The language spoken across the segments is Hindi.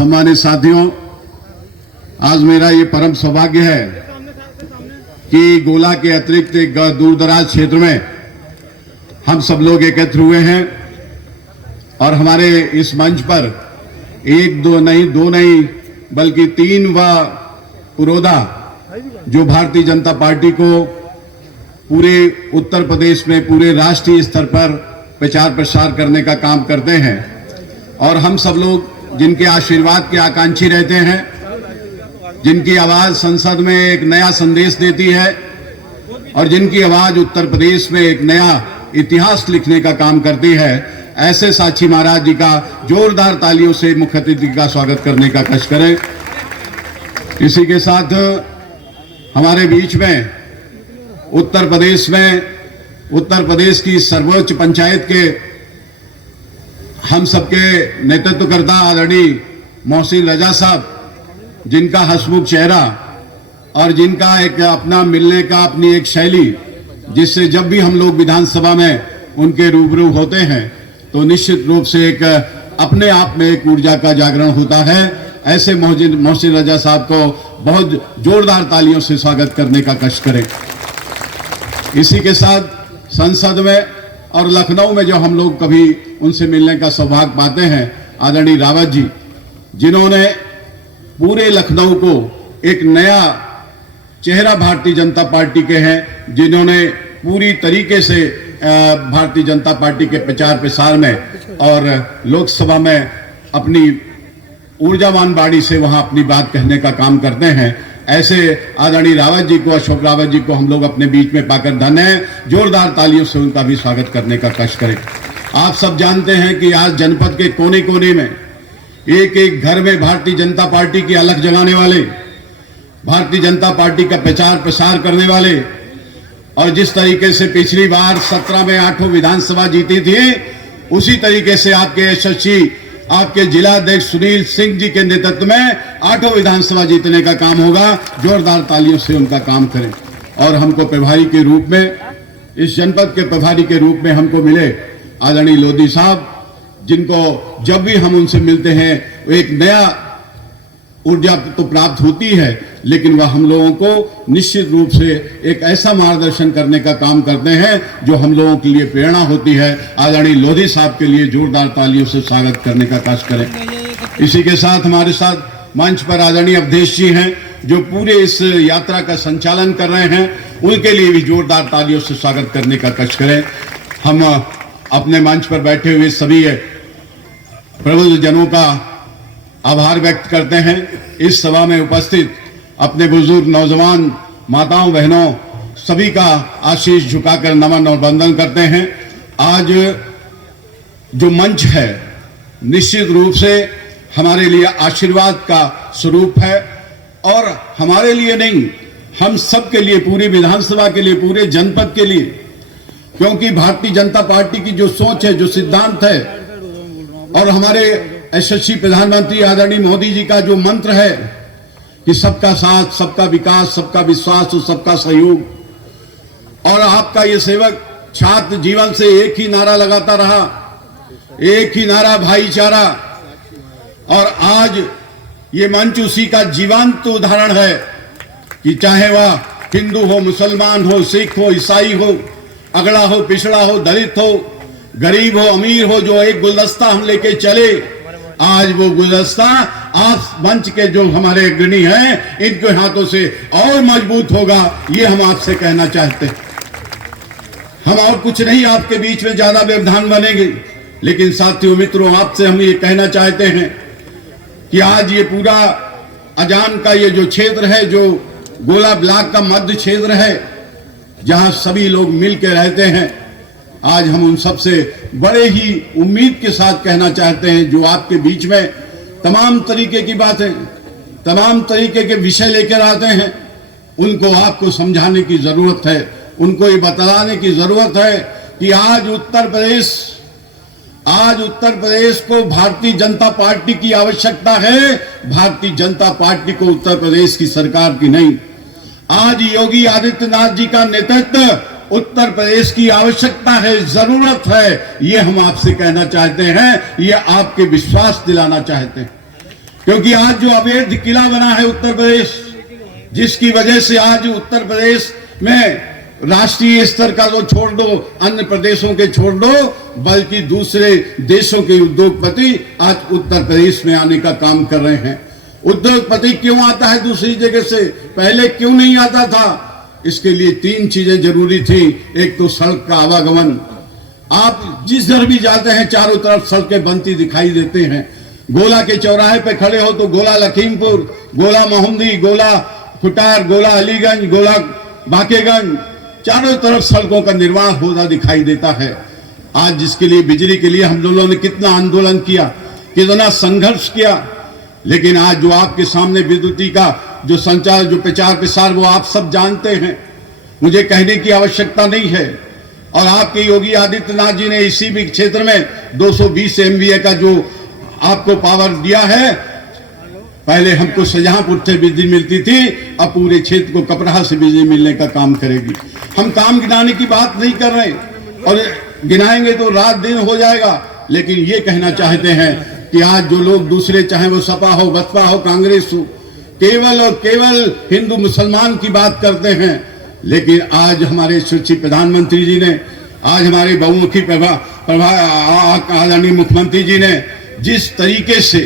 सम्मानित साथियों, आज मेरा ये परम सौभाग्य है कि गोला के अतिरिक्त एक दूर दराज क्षेत्र में हम सब लोग एकत्र हुए हैं और हमारे इस मंच पर एक दो नहीं बल्कि 3 व पुरोधा जो भारतीय जनता पार्टी को पूरे उत्तर प्रदेश में पूरे राष्ट्रीय स्तर पर प्रचार प्रसार करने का काम करते हैं और हम सब लोग जिनके आशीर्वाद के आकांक्षी रहते हैं, जिनकी आवाज संसद में एक नया संदेश देती है और जिनकी आवाज उत्तर प्रदेश में एक नया इतिहास लिखने का काम करती है, ऐसे साक्षी महाराज जी का जोरदार तालियों से मुख्य अतिथि का स्वागत करने का कष्ट करें। इसी के साथ हमारे बीच में उत्तर प्रदेश की सर्वोच्च पंचायत के हम सबके नेतृत्वकर्ता आदरणीय मोहसिन रजा साहब, जिनका हंसमुख चेहरा और जिनका एक अपना मिलने का अपनी एक शैली, जिससे जब भी हम लोग विधानसभा में उनके रूबरू होते हैं तो निश्चित रूप से एक अपने आप में एक ऊर्जा का जागरण होता है। ऐसे मोहसिन रजा साहब को बहुत जोरदार तालियों से स्वागत करने का कष्ट करें। इसी के साथ संसद में और लखनऊ में जो हम लोग कभी उनसे मिलने का सौभाग्य पाते हैं, आदरणीय रावत जी, जिन्होंने पूरे लखनऊ को एक नया चेहरा भारतीय जनता पार्टी के हैं, जिन्होंने पूरी तरीके से भारतीय जनता पार्टी के प्रचार प्रसार में और लोकसभा में अपनी ऊर्जावान बाड़ी से वहां अपनी बात कहने का काम करते हैं। ऐसे आदरणीय रावत जी को, अशोक रावत जी को हम लोग अपने बीच में पाकर धन्य हैं। जोरदार तालियों से उनका भी स्वागत करने का कष्ट करें। आप सब जानते हैं कि आज जनपद के कोने कोने में एक एक घर में भारतीय जनता पार्टी की अलख जगाने वाले, भारतीय जनता पार्टी का प्रचार प्रसार करने वाले, और जिस तरीके से पिछली बार 17 में 8 विधानसभा जीती थी, उसी तरीके से आपके यशस्वी आपके जिला अध्यक्ष सुनील सिंह जी के नेतृत्व में 8 विधानसभा जीतने का काम होगा। जोरदार तालियों से उनका काम करें। और हमको प्रभारी के रूप में, इस जनपद के प्रभारी के रूप में हमको मिले आदरणीय लोधी साहब, जिनको जब भी हम उनसे मिलते हैं एक नया ऊर्जा तो प्राप्त होती है, लेकिन वह हम लोगों को निश्चित रूप से एक ऐसा मार्गदर्शन करने का काम करते हैं जो हम लोगों के लिए प्रेरणा होती है। आदरणीय लोधी साहब के लिए जोरदार तालियों से स्वागत करने का काज करें। इसी के साथ हमारे साथ मंच पर आदरणीय अवधेश जी हैं, जो पूरे इस यात्रा का संचालन कर रहे हैं, उनके लिए भी जोरदार तालियों से स्वागत करने का कष्ट करें। हम अपने मंच पर बैठे हुए सभी प्रबुद्ध जनों का आभार व्यक्त करते हैं। इस सभा में उपस्थित अपने बुजुर्ग नौजवान माताओं बहनों सभी का आशीष झुकाकर नमन और वंदन करते हैं। आज जो मंच है निश्चित रूप से हमारे लिए आशीर्वाद का स्वरूप है, और हमारे लिए नहीं, हम सब के लिए, पूरी विधानसभा के लिए, पूरे जनपद के लिए, क्योंकि भारतीय जनता पार्टी की जो सोच है, जो सिद्धांत है, और हमारे यशस्वी प्रधानमंत्री आदरणीय मोदी जी का जो मंत्र है कि सबका साथ, सबका विकास, सबका विश्वास और सबका सहयोग, और आपका ये सेवक छात्र जीवन से एक ही नारा लगाता रहा, एक ही नारा, भाईचारा। और आज ये मंच उसी का जीवंत उदाहरण है कि चाहे वह हिंदू हो, मुसलमान हो, सिख हो, ईसाई हो, अगड़ा हो, पिछड़ा हो, दलित हो, गरीब हो, अमीर हो, जो एक गुलदस्ता हम लेके चले, आज वो गुलदस्ता आप मंच के जो हमारे अग्रणी हैं, इनके हाथों से और मजबूत होगा, ये हम आपसे कहना चाहते हैं। हम और कुछ नहीं आपके बीच में ज्यादा व्यवधान बनेंगे, लेकिन साथियों, मित्रों, आपसे हम ये कहना चाहते हैं कि आज ये पूरा अजान का ये जो क्षेत्र है, जो गोला ब्लॉक का मध्य क्षेत्र है, जहां सभी लोग मिल के रहते हैं, आज हम उन सबसे बड़े ही उम्मीद के साथ कहना चाहते हैं, जो आपके बीच में तमाम तरीके की बातें, तमाम तरीके के विषय लेकर आते हैं, उनको आपको समझाने की जरूरत है, उनको ये बताने की जरूरत है कि आज उत्तर प्रदेश को भारतीय जनता पार्टी की आवश्यकता है, भारतीय जनता पार्टी को उत्तर प्रदेश की सरकार की नहीं। आज योगी आदित्यनाथ जी का नेतृत्व उत्तर प्रदेश की आवश्यकता है, जरूरत है, ये हम आपसे कहना चाहते हैं, ये आपके विश्वास दिलाना चाहते हैं। क्योंकि आज जो अवैध किला बना है उत्तर प्रदेश, जिसकी वजह से आज उत्तर प्रदेश में राष्ट्रीय स्तर का तो छोड़ दो, अन्य प्रदेशों के छोड़ दो, बल्कि दूसरे देशों के उद्योगपति आज उत्तर प्रदेश में आने का काम कर रहे हैं। उद्योगपति क्यों आता है दूसरी जगह से, पहले क्यों नहीं आता था? इसके लिए 3 चीजें जरूरी थी। एक तो सड़क का आवागमन, आप जिस घर भी जाते हैं चारों तरफ सड़कें बनती दिखाई देते हैं। गोला के चौराहे पे खड़े हो तो गोला लखीमपुर, गोला मोहम्मदी, गोला खुटार, गोला अलीगंज, गोला बाकेगंज, चारों तरफ सड़कों का निर्माण होता दिखाई देता है। आज जिसके लिए, बिजली के लिए हम लोगों ने कितना आंदोलन किया, कितना संघर्ष किया, लेकिन आज जो आपके सामने विद्युती का जो संचार, जो प्रचार प्रसार, वो आप सब जानते हैं, मुझे कहने की आवश्यकता नहीं है। और आपके योगी आदित्यनाथ जी ने इसी भी क्षेत्र में 220 MVA का जो आपको पावर दिया है। पहले हमको शाहजहांपुर से बिजली मिलती थी, अब पूरे क्षेत्र को कपराहा से बिजली मिलने का काम करेगी। हम काम गिनाने की बात नहीं कर रहे, और गिनाएंगे तो रात दिन हो जाएगा, लेकिन ये कहना चाहते हैं कि आज जो लोग दूसरे, चाहे वो सपा हो, बसपा हो, कांग्रेस हो, केवल और केवल हिंदू मुसलमान की बात करते हैं। लेकिन आज हमारे सुश्री प्रधानमंत्री जी ने, आज हमारे बहुमुखी आदरणीय मुख्यमंत्री जी ने जिस तरीके से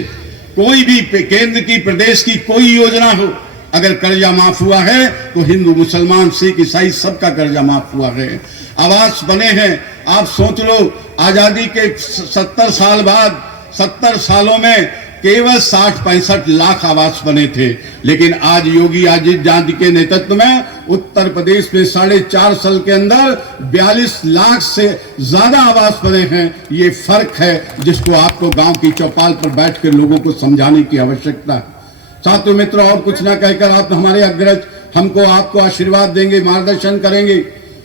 कोई भी केंद्र की, प्रदेश की कोई योजना हो, अगर कर्जा माफ हुआ है तो हिंदू मुसलमान सिख ईसाई सबका कर्जा माफ हुआ है। आवास बने हैं, आप सोच लो, आजादी के 70 साल बाद 70 सालों में केवल 60-65 लाख आवास बने थे, लेकिन आज योगी आदित्यनाथ के नेतृत्व में उत्तर प्रदेश में 4.5 साल के अंदर 42 लाख से ज्यादा आवास बने हैं। ये फर्क है जिसको आपको गांव की चौपाल पर बैठकर लोगों को समझाने की आवश्यकता है। साथियों मित्रों, और कुछ ना कहकर आप हमारे अग्रज हमको, आपको आशीर्वाद देंगे, मार्गदर्शन करेंगे,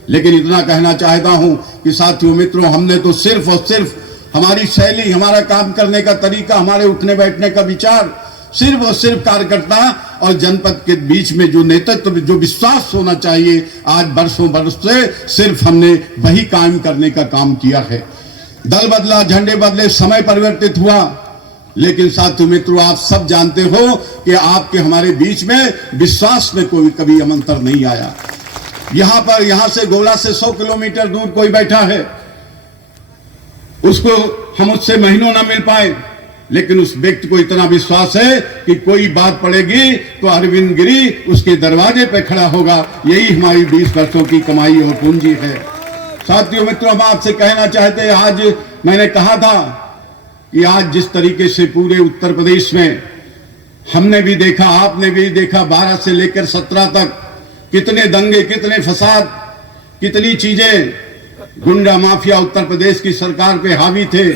लेकिन इतना कहना चाहता हूं कि साथियों मित्रों, हमने तो सिर्फ और सिर्फ हमारी शैली, हमारा काम करने का तरीका, हमारे उठने बैठने का विचार, सिर्फ और सिर्फ कार्यकर्ता और जनपद के बीच में जो नेतृत्व, जो विश्वास होना चाहिए, आज बरसों बरस से सिर्फ हमने वही कायम करने का काम किया है। दल बदला, झंडे बदले, समय परिवर्तित हुआ, लेकिन साथियों मित्रों, आप सब जानते हो कि आपके हमारे बीच में विश्वास में कोई कभी अंतर नहीं आया। यहां से गोला से 100 किलोमीटर दूर कोई बैठा है, उसको हम उससे महीनों ना मिल पाए, लेकिन उस व्यक्ति को इतना विश्वास है कि कोई बात पड़ेगी तो अरविंद गिरी उसके दरवाजे पे खड़ा होगा। यही हमारी 20 वर्षों की कमाई और पूंजी है। साथियों मित्रों, हम आपसे कहना चाहते हैं, आज मैंने कहा था कि आज जिस तरीके से पूरे उत्तर प्रदेश में हमने भी देखा, आपने भी देखा, 12 से लेकर 17 तक कितने दंगे, कितने फसाद, कितनी चीजें, गुंडा माफिया उत्तर प्रदेश की सरकार पे हावी थे।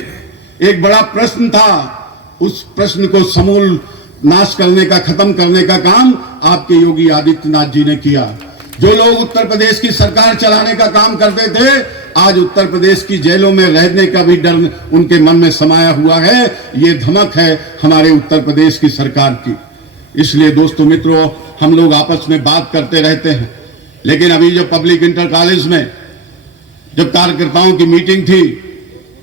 एक बड़ा प्रश्न था, उस प्रश्न को समूल नाश करने का, खत्म करने का काम आपके योगी आदित्यनाथ जी ने किया। जो लोग उत्तर प्रदेश की सरकार चलाने का काम करते थे, आज उत्तर प्रदेश की जेलों में रहने का भी डर उनके मन में समाया हुआ है। ये धमक है हमारे उत्तर प्रदेश की सरकार की। इसलिए दोस्तों मित्रों, हम लोग आपस में बात करते रहते हैं, लेकिन अभी जब पब्लिक इंटर कॉलेज में जब कार्यकर्ताओं की मीटिंग थी,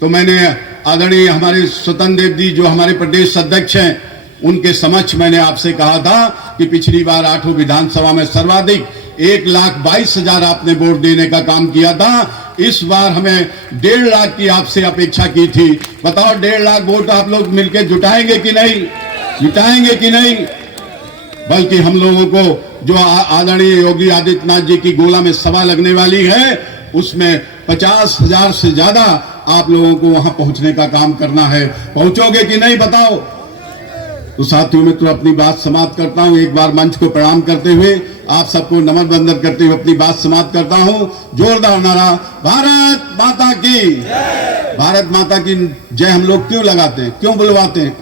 तो मैंने आदरणीय हमारे स्वतंत्र देव जी, जो हमारे प्रदेश अध्यक्ष हैं, उनके समक्ष मैंने आपसे कहा था कि पिछली बार 8 विधानसभा में सर्वाधिक 1,22,000 आपने वोट देने का काम किया था। इस बार हमें 1.5 लाख की आपसे अपेक्षा की थी। बताओ 1.5 लाख वोट आप लोग मिलकर जुटाएंगे कि नहीं, जुटाएंगे कि नहीं? बल्कि हम लोगों को जो आदरणीय योगी आदित्यनाथ जी की गोला में सभा लगने वाली है, उसमें 50,000 से ज्यादा आप लोगों को वहां पहुंचने का काम करना है। पहुंचोगे कि नहीं बताओ? तो साथियों मित्रों, अपनी बात समाप्त करता हूं। एक बार मंच को प्रणाम करते हुए, आप सबको नमन वंदन करते हुए अपनी बात समाप्त करता हूं। जोरदार नारा, भारत माता की जय। भारत माता की जय हम लोग क्यों लगाते हैं, क्यों बुलवाते हैं?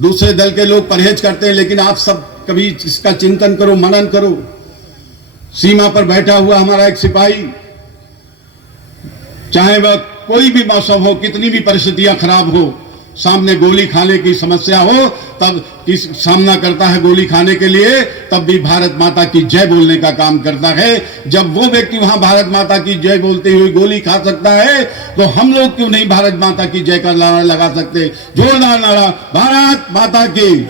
दूसरे दल के लोग परहेज करते हैं, लेकिन आप सब कभी इसका चिंतन करो, मनन करो। सीमा पर बैठा हुआ हमारा एक सिपाही, चाहे वह कोई भी मौसम हो, कितनी भी परिस्थितियां खराब हो, सामने गोली खाने की समस्या हो, तब किस सामना करता है गोली खाने के लिए, तब भी भारत माता की जय बोलने का काम करता है। जब वो व्यक्ति वहां भारत माता की जय बोलते हुए गोली खा सकता है, तो हम लोग क्यों नहीं भारत माता की जय का नारा लगा सकते? जोरदार नारा, भारत माता की।